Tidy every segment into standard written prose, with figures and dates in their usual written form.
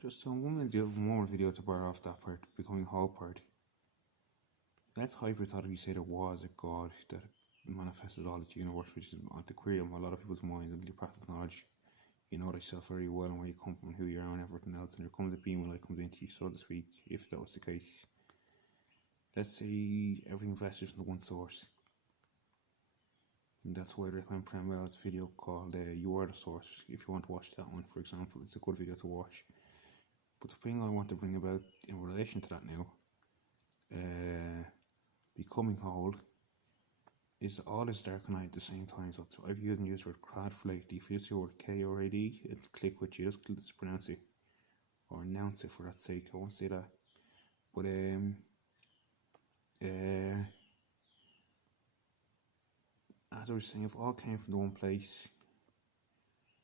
Just one to do more video to bar off that part, becoming whole part. Let's hypothetically say there was a God that manifested all this universe, which is antiquarian. A lot of people's minds and practice knowledge. You know thyself very well and where you come from, who you are, and everything else. And there comes a being when light comes into you, so to speak, if that was the case. Let's say everything vested from the one source. And that's why I recommend Pramwell's video called You Are the Source. If you want to watch that one, for example, it's a good video to watch. But the thing I want to bring about in relation to that now, becoming whole, is all is dark and light at the same time. So I've used the word Cradflake. If you use the word K-R-A-D, it'll click with you, just pronounce it. Or announce it for that sake, I won't say that. But as I was saying, if all came from the one place,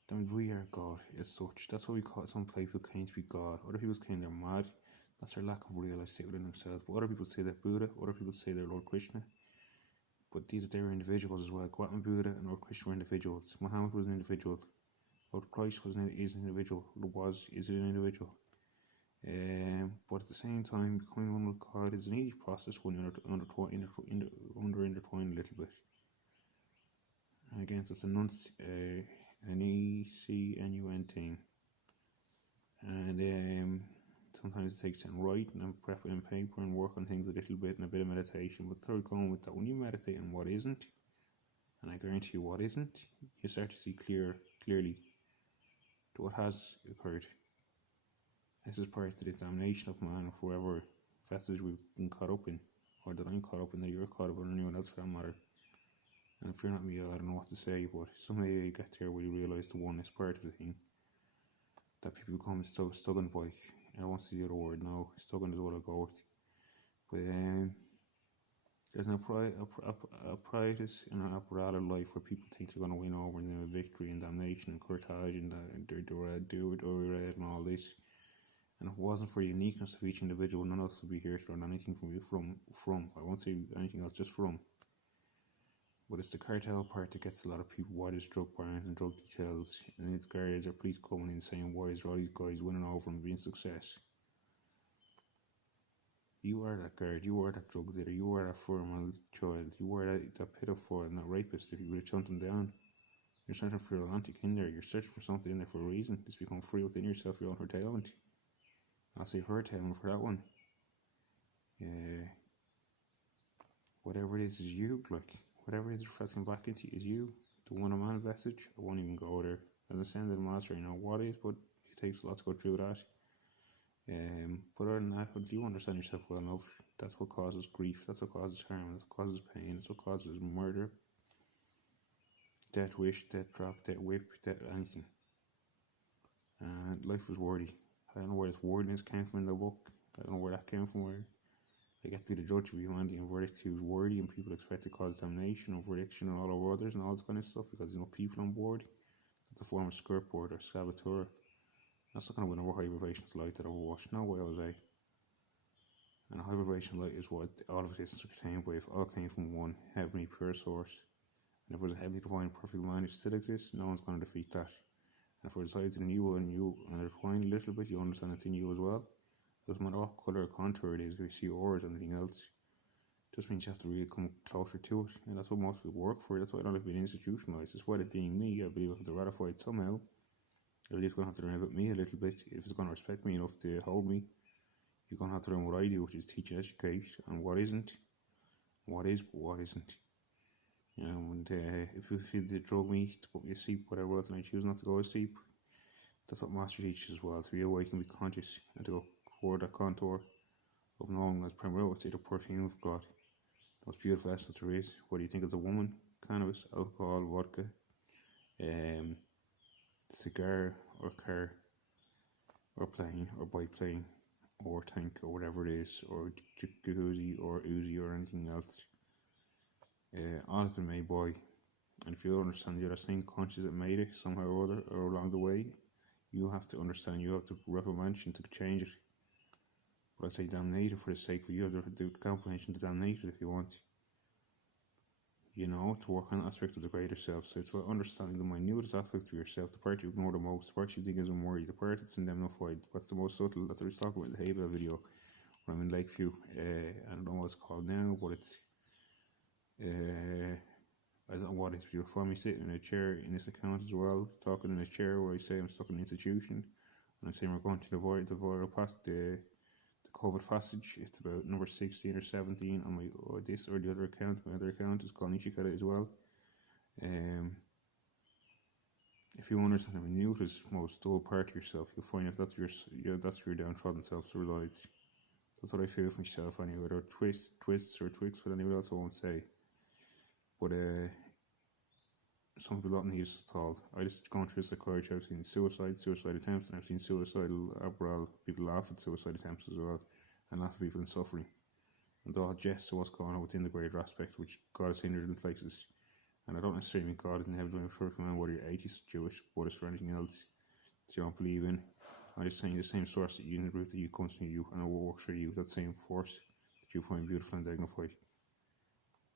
then we are God as such. That's what we call it. Some people claim to be God. Other people claim they're mad. That's their lack of realization within themselves. But other people say they're Buddha. Other people say they're Lord Krishna. But these are their individuals as well. Gautama Buddha and Lord Krishna were individuals. Muhammad was an individual. Lord Christ is an individual. Is an individual. But at the same time, becoming one with God is an easy process when you're intertwined a little bit. And again, it's an ECNUN thing. And sometimes it takes some writing and prepping and paper and work on things a little bit and a bit of meditation. But third going with that, when you meditate on what isn't, and I guarantee you what isn't, you start to see clearly to what has occurred. This is part of the examination of man, of whoever vestige we've been caught up in, or that I'm caught up in, that you're caught up in, or anyone else for that matter. And if you're not me, I don't know what to say, but somehow you get there where you realise the oneness part of the thing. That people become stubborn by. I won't say the other word now, stubborn is what I'll go with. But there's an apparatus in an apparatus life where people think they're going to win over and then victory and damnation and courtage and do it and all this. And if it wasn't for the uniqueness of each individual, none of us would be here to learn anything from you. From. I won't say anything else, just from. But it's the cartel part that gets a lot of people. Why there's drug barons and drug details, and it's guards or police coming in saying, why is all these guys winning over and being success? You are that guard, you are that drug dealer, you are that formal child, you are that pedophile and that rapist. If you would have chunked them down, you're searching for a romantic in there, you're searching for something in there for a reason. It's become free within yourself, your own curtailment. I'll say curtailment for that one. Whatever it is you, like. Whatever it is reflecting back into you is you. The one a man vestige, I won't even go there. As I said to the master, you know what is, but it takes a lot to go through that. But other than that, you understand yourself well enough. That's what causes grief, that's what causes harm, that's what causes pain, that's what causes murder. Death wish, death drop, death whip, death anything. And life was worthy. I don't know where this worthiness came from in the book. I don't know where that came from, where they get to be the judge of humanity and verdict who's worthy, and people expect to cause damnation or verdiction and all over others and all this kind of stuff because people on board. That's a form of skirtboard or saboteur. That's not going to win over high vibrations light that overwash. No way, Jose. And a high vibration light is what all of existence are contained by. If all came from one heavenly pure source, and if there's a heavenly divine perfect mind which still exists, no one's going to defeat that. And if it resides in you and intertwined a little bit, you understand it's in you as well. Doesn't matter what colour or contour it is, if you see auras or anything else, just means you have to really come closer to it. And that's what most people work for. That's why I don't like being institutionalised. It's why it being me, I believe I have to ratify it somehow. I believe it's going to have to learn about me a little bit. If it's going to respect me enough to hold me, you're going to have to learn what I do, which is teach and educate, and what isn't, what is, but what isn't. And if you feel to drug me, to put me to sleep, whatever else, and I choose not to go to sleep, that's what Master teaches as well. To be awake and be conscious, and to go toward that contour of knowing, as Primrose would say, the perfume of God. The most beautiful essence there is. Whether you think it's a woman, cannabis, alcohol, vodka, cigar, or car, or plane, or biplane, or tank, or whatever it is, or jacuzzi, or Uzi, or anything else. All has been made by, and if you understand you're the same conscious that made it somehow or other, or along the way, you have to understand, you have to reprimand to change it. But I say damnate it for the sake of you have the comprehension to damnate it if you want. you know, to work on an aspect of the greater self. So it's about understanding the minutest aspect of yourself, the part you ignore the most, the part you think is unworthy, the part that's indemnified, what's the most subtle. That's what I was talking about in the Halo video when I'm in Lakeview. I don't know what it's called now, but it's I don't know what it's. You'll find me sitting in a chair in this account as well, talking in a chair where I say I'm stuck in an institution, and I'm saying we're going to the viral past the COVID passage. It's about number 16 or 17 on my this or the other account. My other account is called Nishikata as well. If you understand the minutest, most dull part of yourself, you'll find that that's your downtrodden self realized. That's what I feel for myself anyway. Whether twists or tweaks what anyone else I won't say. But some people don't need us at all. I just gone through psychiatry. I've seen suicide attempts, and I've seen suicidal abroad. People laugh at suicide attempts as well, and laugh at people in suffering. And they're all jests of what's going on within the greater aspect, which God has hindered in places. And I don't necessarily mean God is in heaven doing a perfect man, whether you're atheist, Jewish, Buddhist, or anything else that you don't believe in. I'm just saying the same source that you in the root that you comes from you, and it works for you. That same force that you find beautiful and dignified.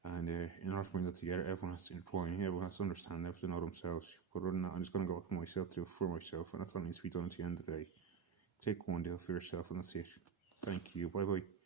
And in order to bring that together, everyone has to intertwine, everyone has to understand, everyone has to know themselves. But other than that, I'm just going to go to myself to do it for myself, and that's what needs to be done at the end of the day. Take one day for yourself, and that's it. Thank you. Bye bye.